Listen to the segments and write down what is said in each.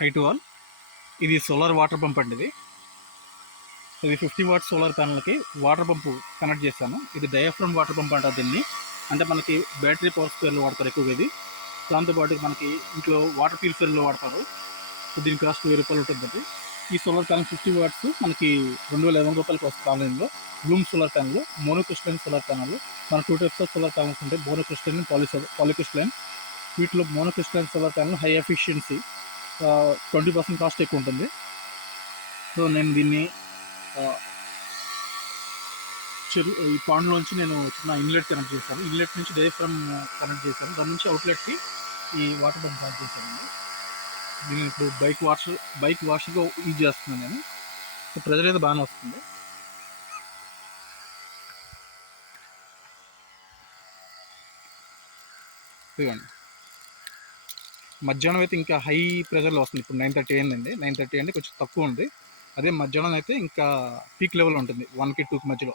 High to all. ఇది solar water pump అండి. ఇది 50 వాట్స్ సోలార్ ప్యానల్కి వాటర్ పంపు కనెక్ట్ చేశాను. ఇది డయాఫ్రమ్ వాటర్ పంప్ అంటారు దీన్ని. అంటే మనకి బ్యాటరీ పవర్ స్పేర్లు వాడతారు ఎక్కువగా ఇది. దాంతోపాటు మనకి ఇంట్లో వాటర్ ప్యూరిఫైర్లు వాడతారు. సో దీని కాస్ట్ ₹1000 ఉంటుందండి. ఈ సోలార్ ప్యానల్ 50 వాట్స్ మనకి ₹2500 వస్తుంది ఆన్లైన్లో. Bloom solar panel, monocrystalline solar panel. మన 2 టైప్స్ ఆఫ్ సోలార్ ప్యానల్స్ ఉంటాయి, మోనోక్రిస్టలైన్, పాలిక్రిస్టలైన్. వీటిలో monocrystalline solar panel high efficiency, 20% cost ఎక్కువ ఉంటుంది. సో నేను దీన్ని ఈ పాండ్లోంచి నేను చిన్న ఇన్లెట్ కనెక్ట్ చేశాను. ఇన్లెట్ నుంచి డయాఫ్రమ్ కనెక్ట్ చేశాను. దాని నుంచి అవుట్లెట్కి ఈ వాటర్ పంప్ కనెక్ట్ చేశానండి. నేను ఇప్పుడు బైక్ వాష్గా యూజ్ చేస్తున్నాను నేను. సో ప్రెజర్ అయితే బాగానే వస్తుంది. ఇదిగోండి, మధ్యాహ్నం అయితే ఇంకా హై ప్రెజర్లో వస్తుంది. ఇప్పుడు 9:30 అయిందండి. 9:30 అంటే కొంచెం తక్కువ ఉంది. అదే మధ్యాహ్నం అయితే ఇంకా పీక్ లెవెల్ ఉంటుంది, 1కి 2కి మధ్యలో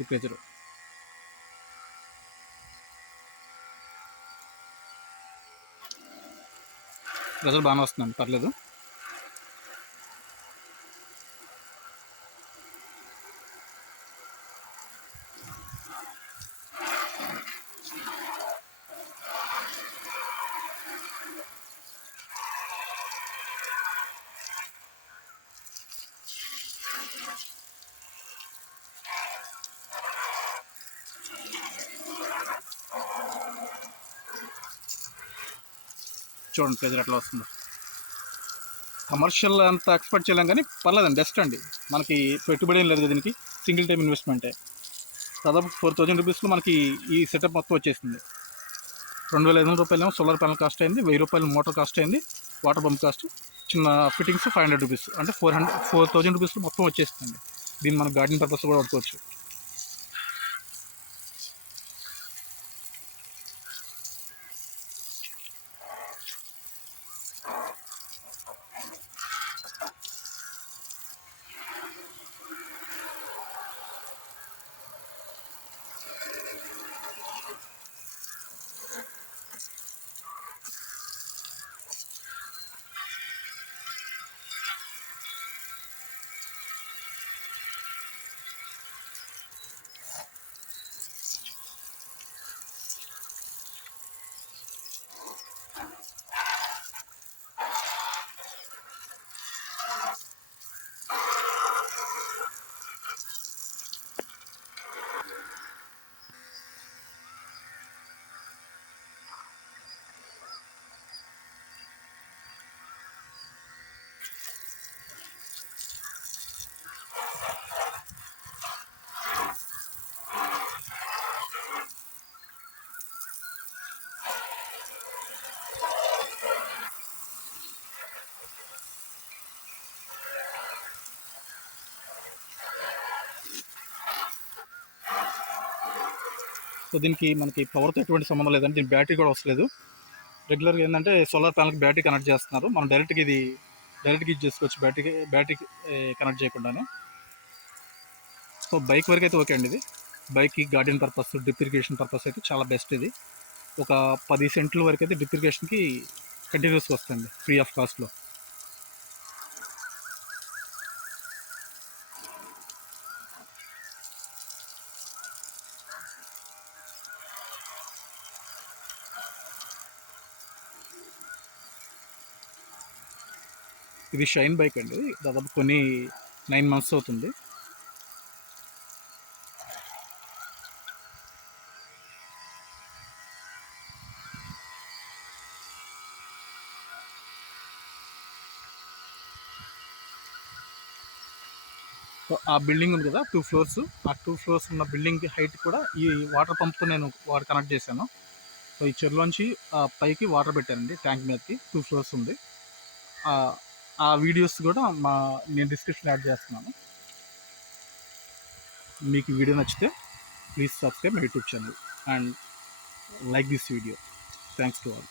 ఈ ప్రెజర్. ప్రెజర్ బాగానే వస్తుందండి, పర్లేదు. చూడండి ప్రెజర్ ఎట్లా వస్తుందో. కమర్షియల్ అంత ఎక్స్పెక్ట్ చేయలేం కానీ పర్లేదండి, బెస్ట్ అండి. మనకి పెట్టుబడి ఏం లేదు దీనికి, సింగిల్ టైం ఇన్వెస్ట్మెంటే. దాదాపు ₹4000 మనకి ఈ సెటప్ మొత్తం వచ్చేసింది. ₹2500 సోలార్ ప్యానల్ కాస్ట్ అయింది, ₹1000 మోటార్ కాస్ట్ అయింది, వాటర్ పంప్ కాస్ట్, చిన్న ఫిట్టింగ్స్ ₹500, అంటే ₹4000 మొత్తం వచ్చేస్తుంది. దీన్ని మనం గార్డెన్ పర్పస్ కూడా వాడుకోవచ్చు. సో దీనికి మనకి పవర్తో ఎటువంటి సంబంధం లేదండి. దీనికి బ్యాటరీ కూడా వస్తలేదు. రెగ్యులర్గా ఏంటంటే సోలార్ ప్యానల్కి బ్యాటరీ కనెక్ట్ చేస్తున్నారు. మనం డైరెక్ట్గా యూజ్ చేసుకోవచ్చు, బ్యాటరీకి కనెక్ట్ చేయకుండానే. సో బైక్ వరకు అయితే ఓకే అండి. ఇది బైక్కి garden purpose, drip irrigation purpose అయితే చాలా బెస్ట్ ఇది. ఒక 10 సెంట్ల వరకు అయితే డ్రిప్ ఇరిగేషన్కి కంటిన్యూస్గా వస్తుంది ఫ్రీ ఆఫ్ కాస్ట్లో. ఇది షైన్ బైక్ అండి, దాదాపు 9 months అవుతుంది. ఆ బిల్డింగ్ ఉంది కదా, 2 floors, ఆ 2 floors ఉన్న బిల్డింగ్ హైట్ కూడా ఈ వాటర్ పంప్తో నేను కనెక్ట్ చేశాను. సో ఈ చెరువులోంచి పైకి వాటర్ పెట్టానండి, ట్యాంక్ మీదకి. 2 floors ఉంది. ఆ వీడియోస్ కూడా నేను డిస్క్రిప్షన్ యాడ్ చేస్తున్నాను. మీకు ఈ వీడియో నచ్చితే please subscribe my YouTube channel and like this video. Thanks to all.